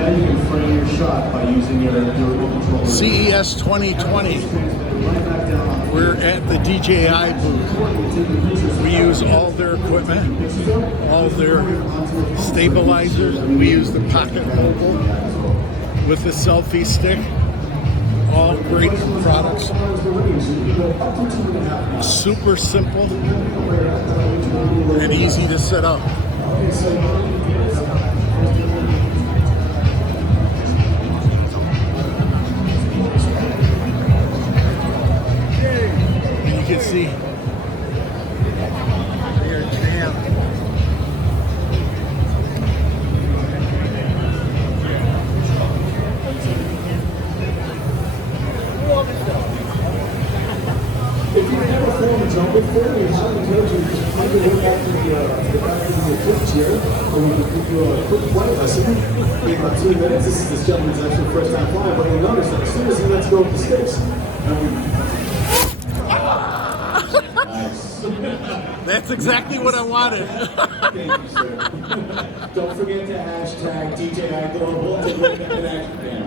now you can frame your shot by using your remote controller. CES 2020. We're at the DJI booth. We use all their equipment, all their stabilizers. We use the Pocket Mobile with the selfie stick. All great products. Super simple and easy to set up. And you can see your jam. If you have a form of jump before, we highly encourage you to take a look back to the back of your quick chair, or we can give you a quick flight lesson in about 2 minutes. This gentleman's actually first time flying, but you'll notice that as soon as he lets go of the sticks, nice. That's exactly what I wanted. Thank you, sir. Don't forget to hashtag DJI Global to look at an action cam.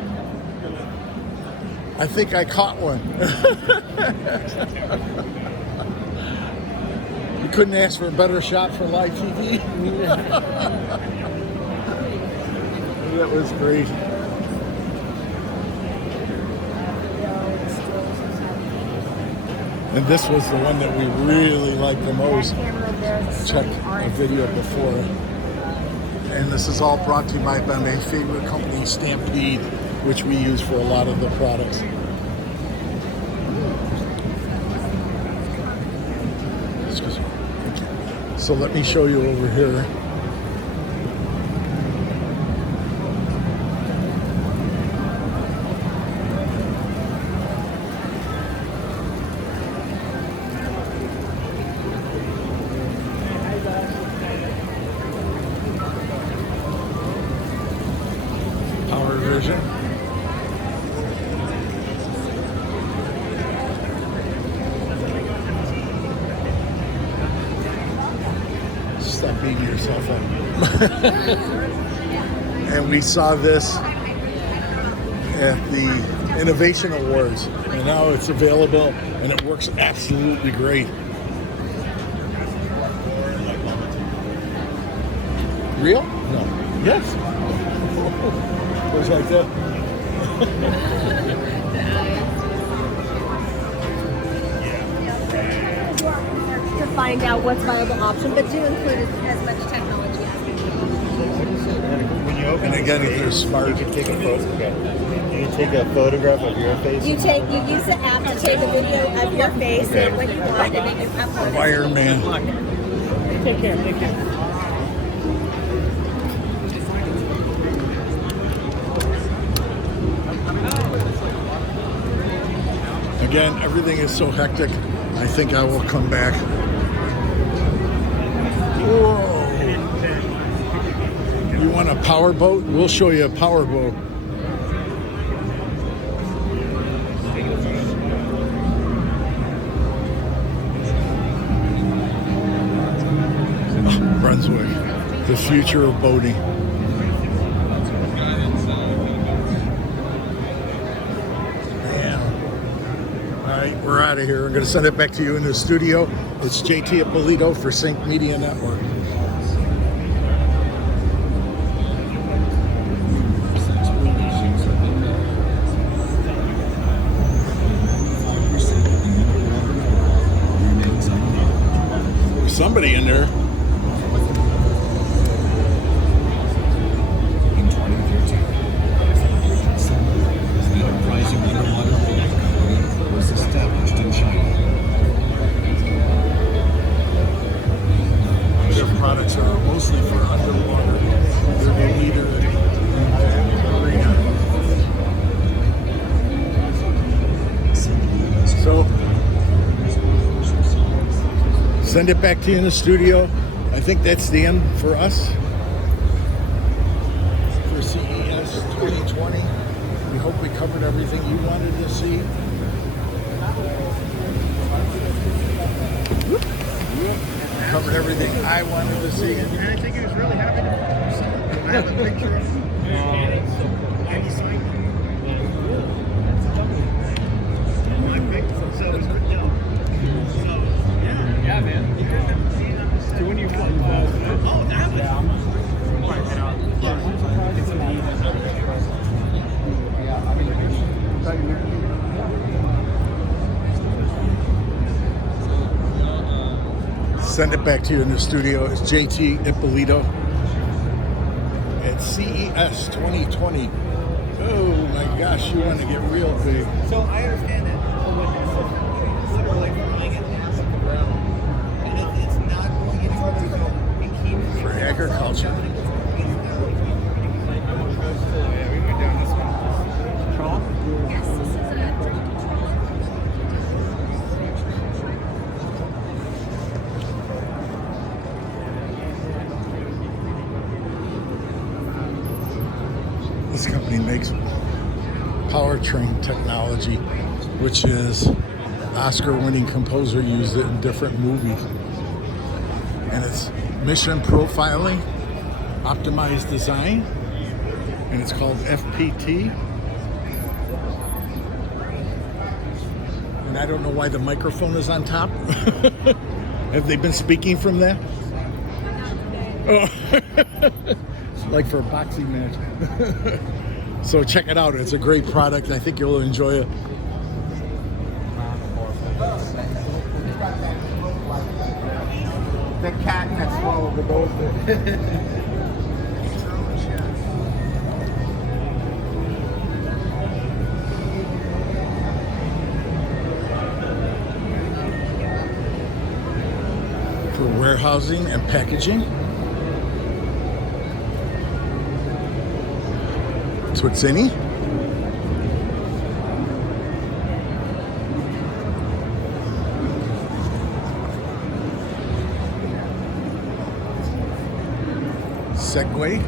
I think I caught one. You couldn't ask for a better shot for live TV. That was great. And this was the one that we really liked the most. Check a video before. And this is all brought to you by my favorite company, Stampede, which we use for a lot of the products. Excuse me. So let me show you over here. Power version. Stop beating yourself up. And we saw this at the Innovation Awards, and now it's available and it works absolutely great. Real? No. Yes. Goes like that. To find out what's viable option, but do include as much technology as we can. When you open And again, if they're smart, you can take a photograph. You can take a photograph of your face. You use the app to take a video of your face and what you want, and then you upload it. Iron Man. Take care. Take care. Again, everything is so hectic. I think I will come back. Whoa. You want a power boat? We'll show you a power boat. Oh, Brunswick, the future of boating. We're out of here. I'm going to send it back to you in the studio. It's JT Ippolito for Sync Media Network. There's somebody in there. Products are mostly for underwater. They're the leader in that arena. So, send it back to you in the studio. I think that's the end for us for CES 2020. We hope we covered everything you wanted to see. Covered everything I wanted to see. And I think he was really happy to have a picture. Send it back to you in the studio. It's JT Ippolito at CES 2020. Oh my gosh, you want to get real big. So I understand that. But literally flying it lands on the ground. And it's not going anywhere. It keeps For agriculture. we went down this one. Chalk? Yes, this is a This company makes powertrain technology, which is Oscar-winning composer used it in different movies. And it's mission profiling, optimized design, and it's called FPT. And I don't know why the microphone is on top. Have they been speaking from that? Oh. Like for a boxing match. So check it out. It's a great product. I think you'll enjoy it. The cat that swallowed the goldfish. For warehousing and packaging. Twizzini. Segway.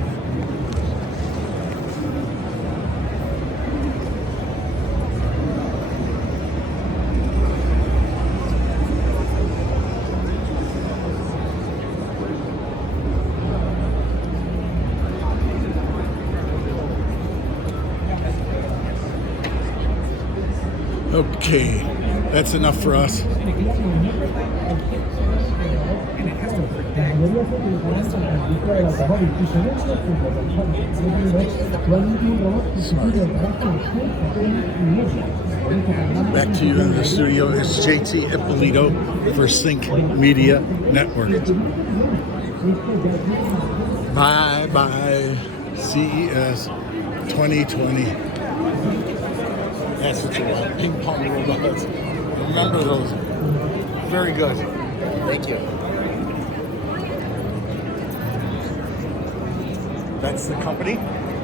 Okay, that's enough for us. Back to you in the studio. It's JT Ippolito for Sync Media Network. Bye bye. CES 2020. That's what you want. Ping pong robots. Remember those. Very good. Thank you. That's the company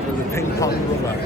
for the ping pong robot.